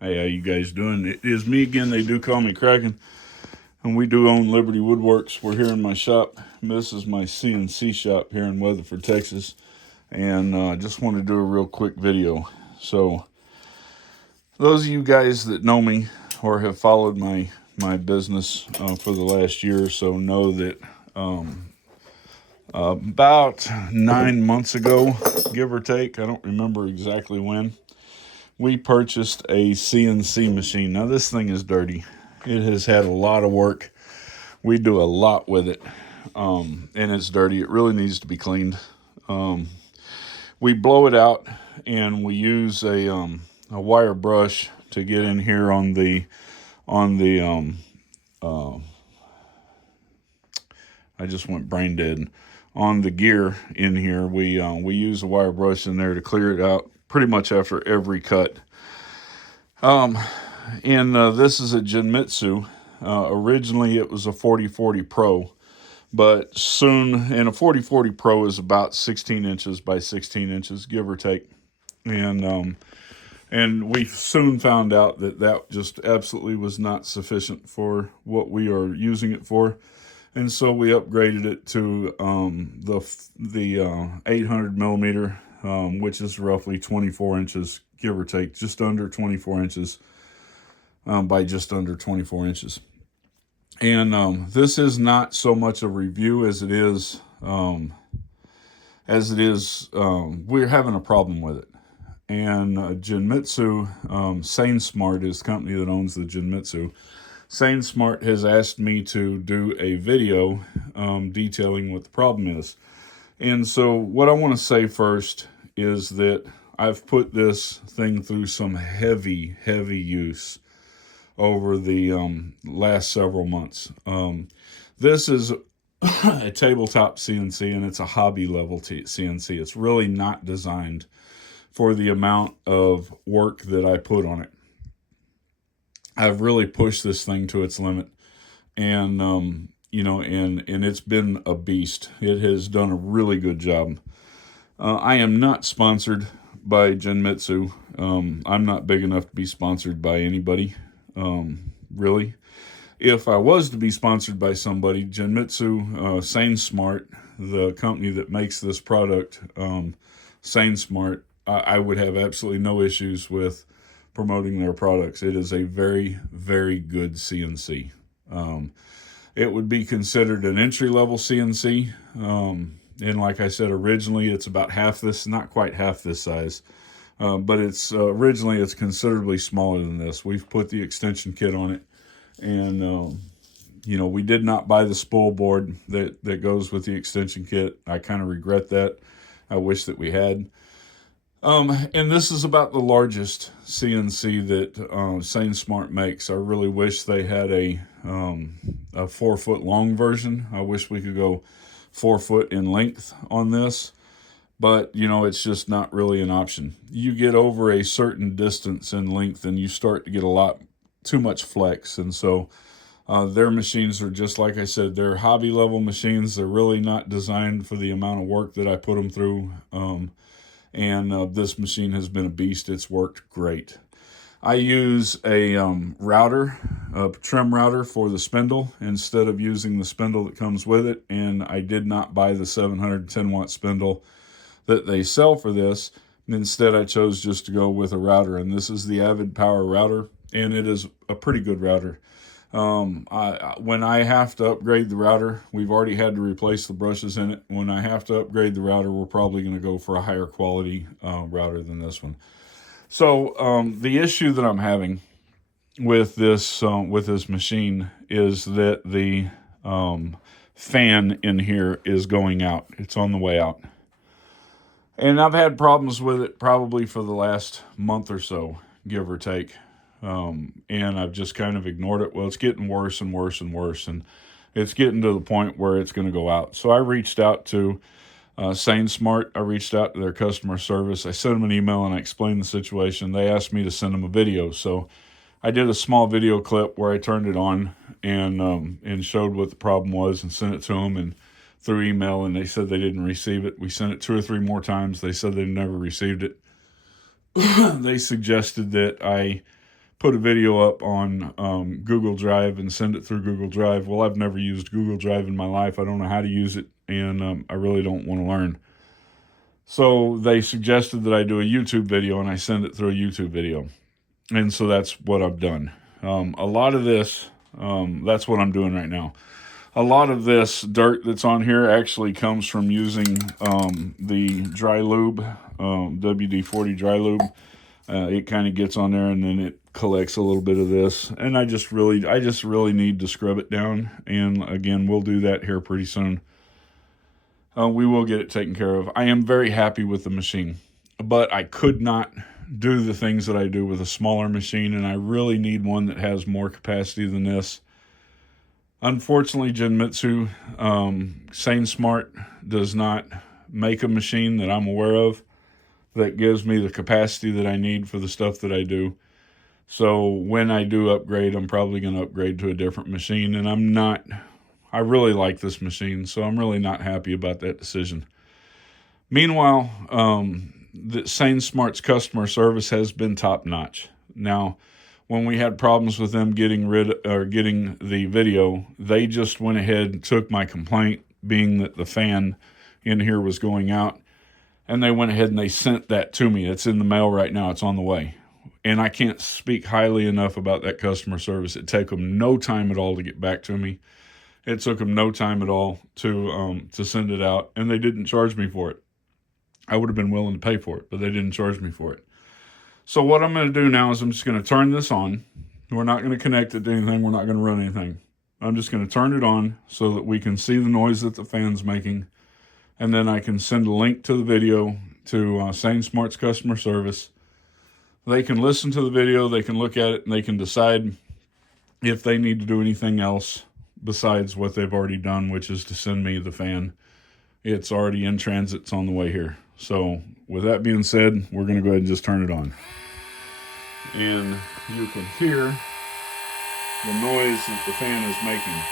Hey, how you guys doing? It is me again. They do call me Kraken, and we do own Liberty Woodworks. We're here in my shop. This is my CNC shop here in Weatherford, Texas, and I just want to do a real quick video. So, those of you guys that know me or have followed my business for the last year or so know that about 9 months ago, give or take, I don't remember exactly when, we purchased a CNC machine. Now, this thing is dirty. It has had a lot of work. We do a lot with it, and it's dirty. It really needs to be cleaned. We blow it out, and we use a wire brush to get in here on the I just went brain dead on the gear in here. We use a wire brush in there to clear it out pretty much after every cut. And this is a Genmitsu. Originally, it was a 4040 Pro, but soon, and a 4040 Pro is about 16 inches by 16 inches, give or take. And we soon found out that that just absolutely was not sufficient for what we are using it for. And so we upgraded it to the 800 millimeter, which is roughly 24 inches, give or take, just under 24 inches by just under 24 inches. And this is not so much a review as it is we're having a problem with it. And Genmitsu, Sain Smart is the company that owns the Genmitsu. Sain Smart has asked me to do a video detailing what the problem is. And so what I want to say first is that I've put this thing through some heavy use over the last several months. This is a tabletop CNC, and it's a hobby level CNC. It's really not designed for the amount of work that I put on it. I've really pushed this thing to its limit, and and it's been a beast. It has done a really good job. I am not sponsored by Genmitsu. I'm not big enough to be sponsored by anybody, really. If I was to be sponsored by somebody, Genmitsu, Sain Smart, the company that makes this product, Sain Smart, I would have absolutely no issues with promoting their products. It is a very good CNC. It would be considered an entry-level CNC. And like I said, originally it's about half this, not quite half this size. But it's originally it's considerably smaller than this. We've put the extension kit on it. And, we did not buy the spool board that goes with the extension kit. I kind of regret that. I wish that we had. And this is about the largest CNC that Sain Smart makes. I really wish they had a 4-foot long version. I wish we could go 4 foot in length on this. But, it's just not really an option. You get over a certain distance in length and you start to get a lot too much flex. And so their machines are just like I said, they're hobby level machines. They're really not designed for the amount of work that I put them through. And this machine has been a beast. It's worked great. I use a router, a trim router for the spindle instead of using the spindle that comes with it. And I did not buy the 710 watt spindle that they sell for this. Instead, I chose just to go with a router. And this is the Avid Power router. And it is a pretty good router. When I have to upgrade the router, we've already had to replace the brushes in it. When I have to upgrade the router, we're probably going to go for a higher quality router than this one. So the issue that I'm having with this machine is that the fan in here is going out. It's on the way out. And I've had problems with it probably for the last month or so, give or take. And I've just kind of ignored it. Well, it's getting worse and worse and worse, and it's getting to the point where it's going to go out. So I reached out to Sain Smart. I reached out to their customer service. I sent them an email and I explained the situation. They asked me to send them a video. So I did a small video clip where I turned it on and showed what the problem was and sent it to them and through email, and they said they didn't receive it. We sent it 2 or 3 more times. They said they never received it. They suggested that I put a video up on Google Drive and send it through Google Drive. Well, I've never used Google Drive in my life. I don't know how to use it, and I really don't want to learn. So they suggested that I do a YouTube video, and I send it through a YouTube video. And so that's what I've done. A lot of this, that's what I'm doing right now. A lot of this dirt that's on here actually comes from using the dry lube, WD-40 dry lube. It kind of gets on there and then it collects a little bit of this. And I just really need to scrub it down. And again, we'll do that here pretty soon. We will get it taken care of. I am very happy with the machine, but I could not do the things that I do with a smaller machine, and I really need one that has more capacity than this. Unfortunately, Genmitsu, Sain Smart does not make a machine that I'm aware of that gives me the capacity that I need for the stuff that I do. So when I do upgrade, I'm probably going to upgrade to a different machine, and I really like this machine, so I'm really not happy about that decision. Meanwhile, the Sain Smart's customer service has been top-notch. Now, when we had problems with them getting the video, they just went ahead and took my complaint, being that the fan in here was going out, and they went ahead and they sent that to me. It's in the mail right now. It's on the way. And I can't speak highly enough about that customer service. It took them no time at all to get back to me. It took them no time at all to send it out, and they didn't charge me for it. I would have been willing to pay for it, but they didn't charge me for it. So what I'm going to do now is I'm just going to turn this on. We're not going to connect it to anything. We're not going to run anything. I'm just going to turn it on so that we can see the noise that the fan's making. And then I can send a link to the video to Sain Smart's customer service. They can listen to the video, they can look at it, and they can decide if they need to do anything else besides what they've already done, which is to send me the fan. It's already in transit. It's on the way here. So with that being said, we're going to go ahead and just turn it on. And you can hear the noise that the fan is making.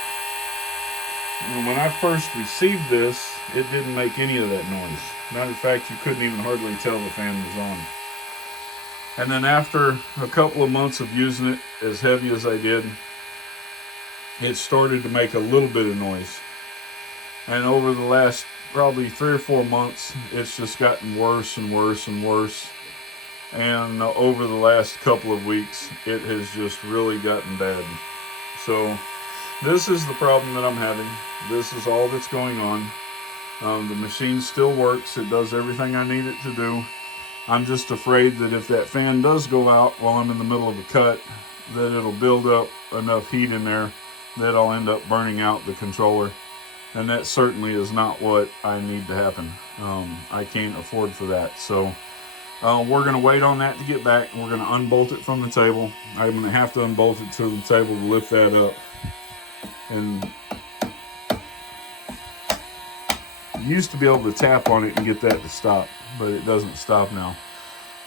And when I first received this, it didn't make any of that noise. Matter of fact, you couldn't even hardly tell the fan was on. And then after a couple of months of using it, as heavy as I did, it started to make a little bit of noise. And over the last probably 3 or 4 months, it's just gotten worse and worse and worse. And over the last couple of weeks, it has just really gotten bad. So this is the problem that I'm having. This is all that's going on. The machine still works. It does everything I need it to do. I'm just afraid that if that fan does go out while I'm in the middle of a cut, that it'll build up enough heat in there that I'll end up burning out the controller. And that certainly is not what I need to happen. I can't afford for that. So we're going to wait on that to get back. We're going to unbolt it from the table. I'm going to have to unbolt it to the table to lift that up. And you used to be able to tap on it and get that to stop, but it doesn't stop now.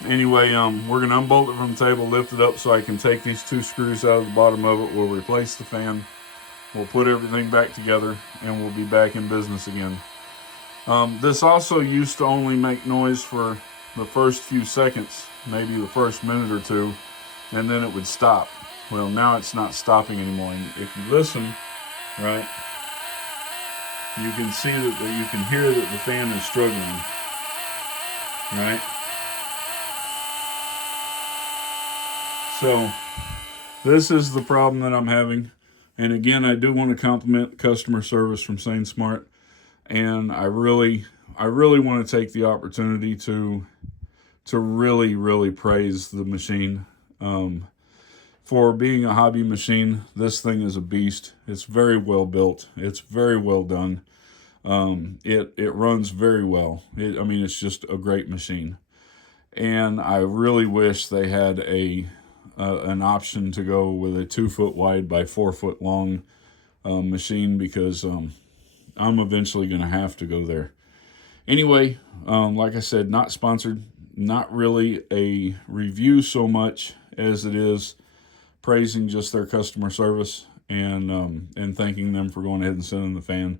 Anyway, we're going to unbolt it from the table, lift it up so I can take these 2 screws out of the bottom of it. We'll replace the fan. We'll put everything back together, and we'll be back in business again. This also used to only make noise for the first few seconds, maybe the first minute or 2, and then it would stop. Well, now it's not stopping anymore. And if you listen, right, you can see that you can hear that the fan is struggling, right? So this is the problem that I'm having. And again, I do want to compliment customer service from Sain Smart. And I really want to take the opportunity to really praise the machine. For being a hobby machine, this thing is a beast. It's very well built. It's very well done. It runs very well. It's just a great machine. And I really wish they had an option to go with a 2-foot wide by 4-foot long machine, because I'm eventually going to have to go there. Anyway, like I said, not sponsored, not really a review so much as it is praising just their customer service and thanking them for going ahead and sending the fan.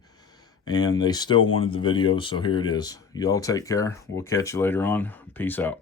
And they still wanted the video, so here it is. Y'all take care. We'll catch you later on. Peace out.